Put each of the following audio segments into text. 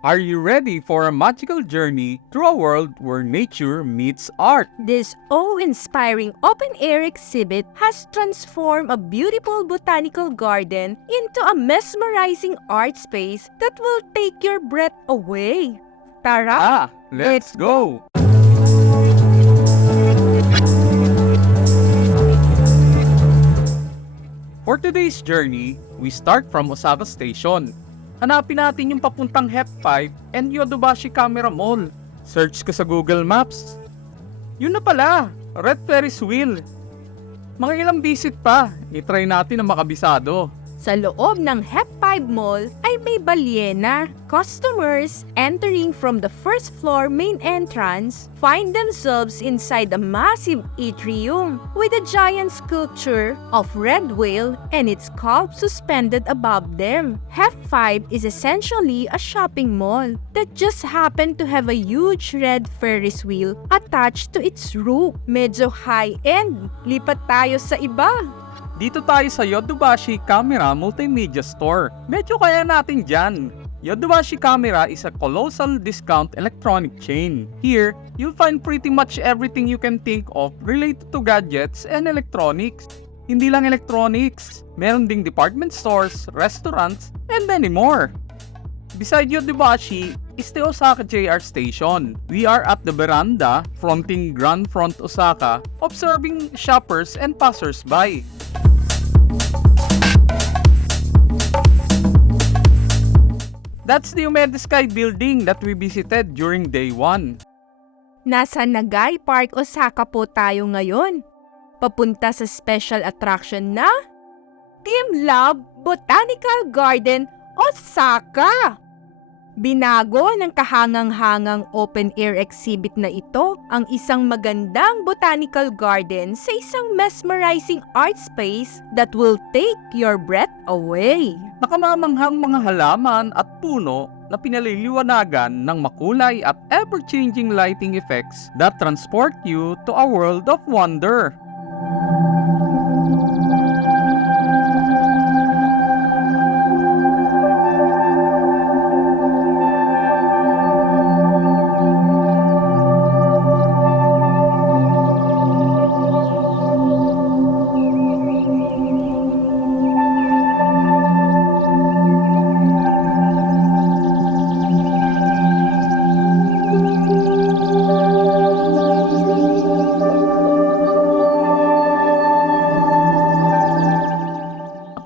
Are you ready for a magical journey through a world where nature meets art? This awe-inspiring open-air exhibit has transformed a beautiful botanical garden into a mesmerizing art space that will take your breath away. Tara! Let's go! For today's journey, we start from Osaka Station. Hanapin natin yung papuntang Hep5 and Yodobashi Camera Mall. Search ka sa Google Maps. Yun na pala, Red Ferris Wheel. Mga ilang visit pa, itry natin ang makabisado. Sa loob ng Hep5 Mall ay may balyena. Customers entering from the first floor main entrance find themselves inside a massive atrium with a giant sculpture of red whale and its scalp suspended above them. Hep5 is essentially a shopping mall that just happened to have a huge red Ferris wheel attached to its roof. Medyo high-end. Lipat tayo sa iba. Dito tayo sa Yodobashi Camera Multimedia Store. Medyo kaya natin dyan. Yodobashi Camera is a colossal discount electronic chain. Here, you'll find pretty much everything you can think of related to gadgets and electronics. Hindi lang electronics, meron ding department stores, restaurants, and many more. Beside Yodobashi is the Osaka JR Station. We are at the veranda fronting Grand Front Osaka, observing shoppers and passers-by. That's the Umeda Sky building that we visited during day 1. Nasa Nagai Park, Osaka po tayo ngayon. Papunta sa special attraction na Team Love Botanical Garden, Osaka. Binago ng kahangang-hangang open-air exhibit na ito ang isang magandang botanical garden sa isang mesmerizing art space that will take your breath away. Nakamamanghang mga halaman at puno na pinaliliwanagan ng makulay at ever-changing lighting effects that transport you to a world of wonder.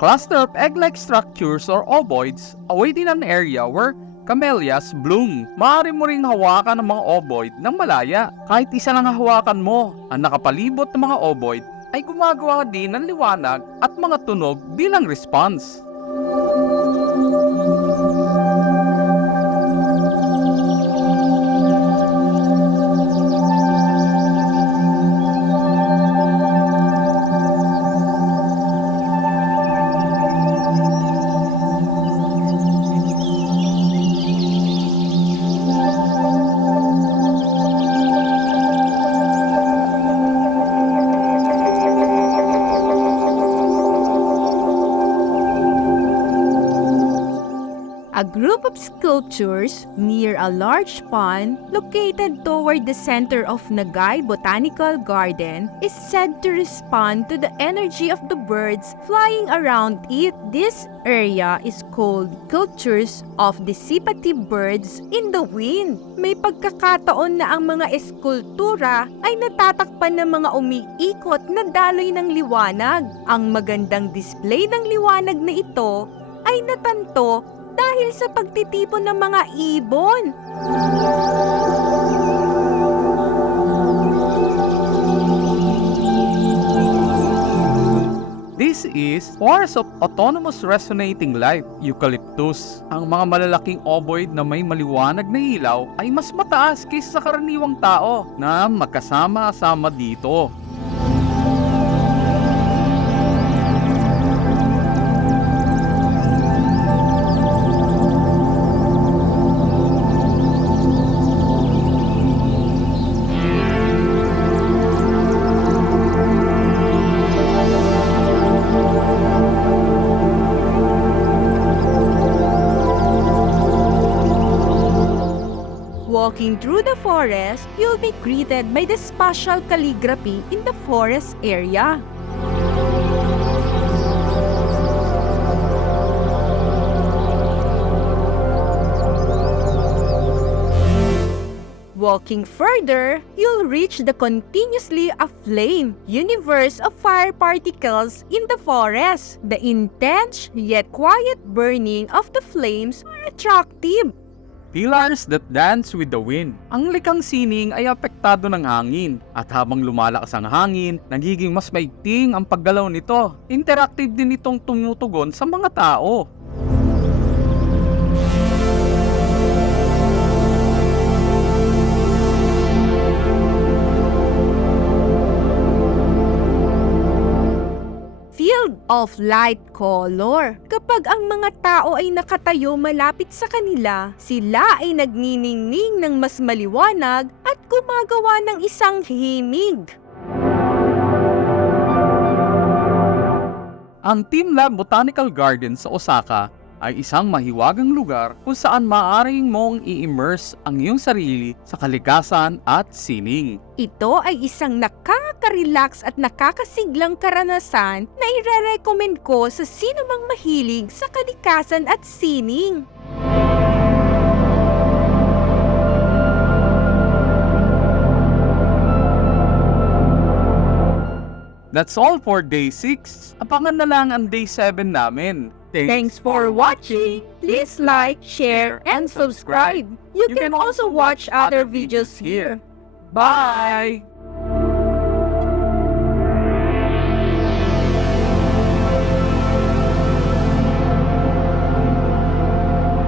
Cluster of egg-like structures or ovoids await in an area where camellias bloom. Maaari mo rin hawakan ang mga ovoid ng malaya. Kahit isa lang hawakan mo, ang nakapalibot ng mga ovoid ay gumagawa din ng liwanag at mga tunog bilang response. A group of sculptures near a large pond located toward the center of Nagai Botanical Garden is said to respond to the energy of the birds flying around it. This area is called Cultures of Dissipative Birds in the Wind. May pagkakataon na ang mga eskultura ay natatakpan ng mga umiikot na daloy ng liwanag. Ang magandang display ng liwanag na ito ay natanto dahil sa pagtitipon ng mga ibon. This is Forest of Autonomous Resonating Life, Eucalyptus. Ang mga malalaking ovoid na may maliwanag na ilaw ay mas mataas kaysa sa karaniwang tao na magkasama-sama dito. Walking through the forest, you'll be greeted by the spatial calligraphy in the forest area. Walking further, you'll reach the continuously aflame universe of fire particles in the forest. The intense yet quiet burning of the flames are attractive. Pillars that dance with the wind. Ang likang sining ay apektado ng hangin at habang lumalakas ang hangin, nagiging mas maigting ang paggalaw nito. Interactive din itong tumutugon sa mga tao. Field of light color. Kapag ang mga tao ay nakatayo malapit sa kanila, sila ay nagniningning ng mas maliwanag at gumagawa ng isang himig. Ang Team Lab Botanical Garden sa Osaka ay isang mahiwagang lugar kung saan maaaring mong i-immerse ang iyong sarili sa kalikasan at sining. Ito ay isang nakaka-relax at nakakasiglang karanasan na ire-recommend ko sa sino mang mahilig sa kalikasan at sining. That's all for Day 6. Abangan na lang ang Day 7 namin. Thanks for watching. Please like, share, and subscribe. You can also watch other videos here. Bye!